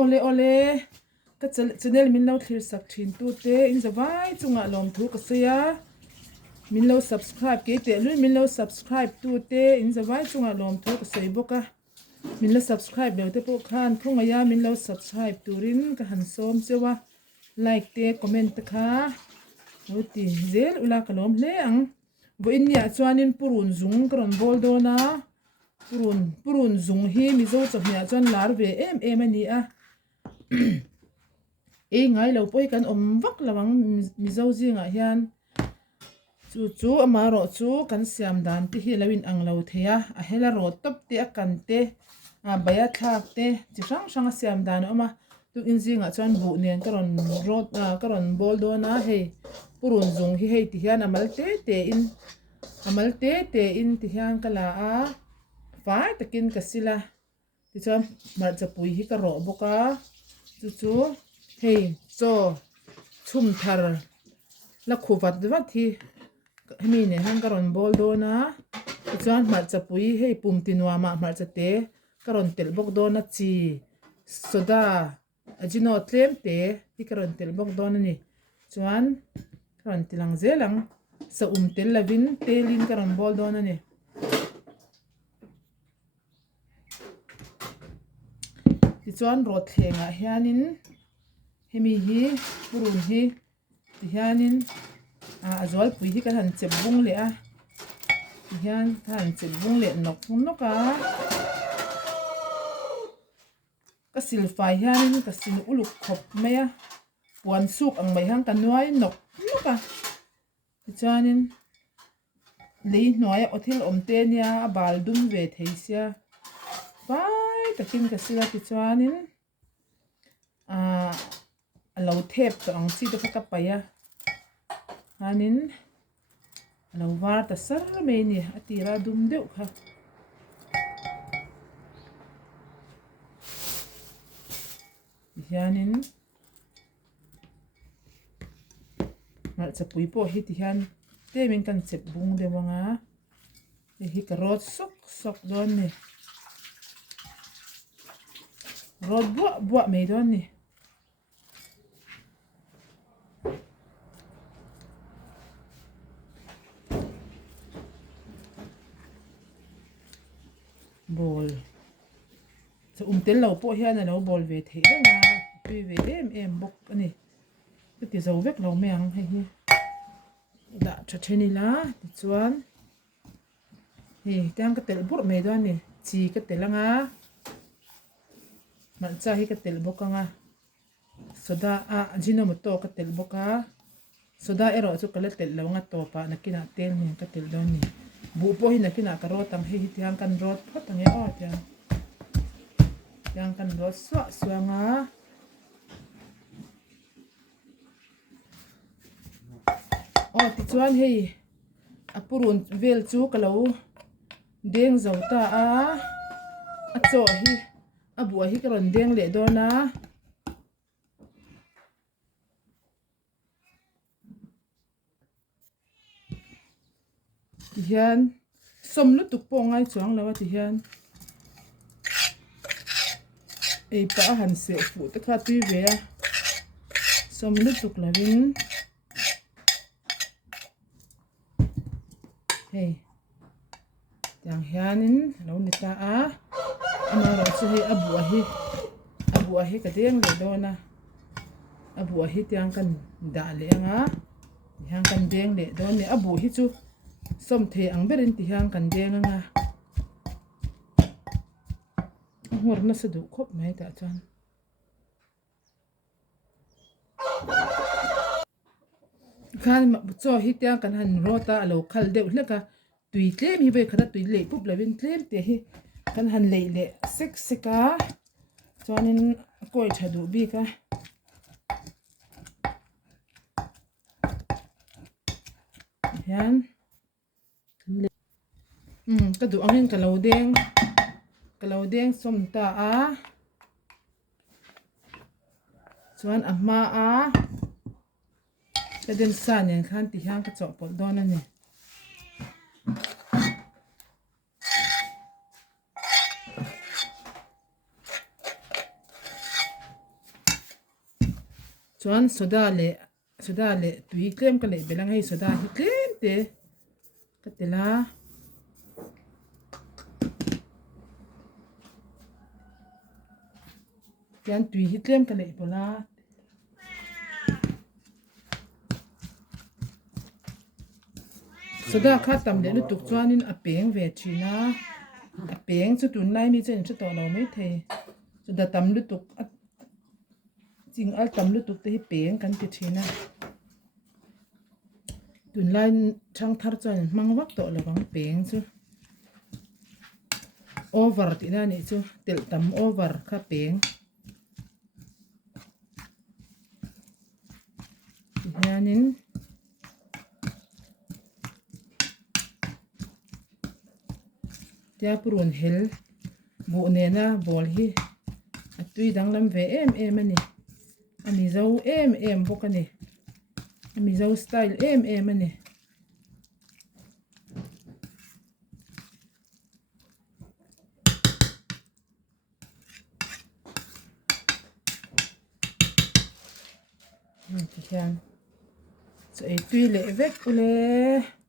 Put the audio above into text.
ole ole ka channel min lo thlir sak thin tu te in zawai chunga lom thu ka sia min lo subscribe ke te lui min lo subscribe tu te in zawai chunga lom thu ka sei boka min lo subscribe be te po khan thunga ya min lo subscribe turin ka han som chewa like te comment te kha oti zel ula ka lom hle ang bo in ya chuanin purunzung kron bol do na purunzung hi mi zo chawhnya chuan lar ve em ani a e ngai lo poi kan om vak lawang mi zo zinga hian chu amaro chu kan siam dan ti hi lawin ang lo theya a hela ro top te a kan te a baya thak te chi sang siam dan oma tu in zinga chuan bu nen karon bol do na he purunzung hi hei ti hian amal te in ti hian kala a fai takin kasila ti chuan mar chapui hi ka ro boka chu hei cho chum thar la khuvat wat hi mi ne hang karon bol do na ti chuan mar chapui hei pum tinwa ma mar chate karon tel bok do na chi soda ajino tlem te hi karon tel bok do na ni chuan karon tilang zelang sa tel lavin telin karon bol do na ni ti chuan rot thlenga hianin hemi hi purun hi ti hianin azol pui hi kan han chep bung le a ti hian han chep bung le noka ka silfai hianin ka sin uluk khop maya puan suk ang mai hang kan nuai noka ti chuanin lei hnuai othil omte nia a bal dum ve theisia pai takin ka sila ti chuanin alo thep to ang si to ka paya hanin alo war ta sar me ni atira dum deuh kha hianin mar chapui po hi ti hian te min kan chep bung dewanga hi ka rot sok don ni rod bua me don ni bol so tel lo po hian lo bol ve the nga pi ve em bok ani ti zo vek lo meang hi da theni la ti chuan hi tang ka tel bur me don ni chi ka telanga man cha hi ka tel boka nga soda ajinomoto ka tel boka soda ero chu kala tel lo nga to pa nakina tel ni ka tel don ni bu po hi nakina ka ro tang hi tiang kan rot phot ange o tiang kan rot swa nga o ti chuan hei apurun vel chu kalo deng zauta a cho hi abu hi karon deng le do na ti hian som lu tuk po ngai chuang lawa ti hian ei pa han se fu te kha tui ve a som lu tuk lavin hei yang hianin lo ni ta amaro chu hi abu hi ka deng le do na abu hi tiang kan da le anga yang kan deng le do ni abu hi chu som the ang berin ti hang kan deng anga hor na sa du khop mai ta chan khan ma cho hi tiang kan han rota alo khal deuh hleka tui tlem hi ve khada tui le pup lavin tlem te hi kan han le seka chuanin koi thadu bi ka hian ka du angin kalo deng som ta chuan amma ka den sa nen khan ti hang ka chaw pol don ani chuan soda le tui tlem ka le belang hei soda hi tlem te ka tela tian tui hi tlem ka le bola soda kha tam le lu tuk chuanin a peng ve thina a peng chu tun lai mi chen chu to lo mai the soda tam lu tuk ching al tam lu tuk te hi peng kan ti thina tun lai thang thar chuan mang wak to lo bang peng chu over ti na ni chu tel tam over kha peng hianin tia purun hel bu ne na bol hi atui dang lam ve em ani ami zo em bok ani ami zo style em ani hian so ei tui le vek ule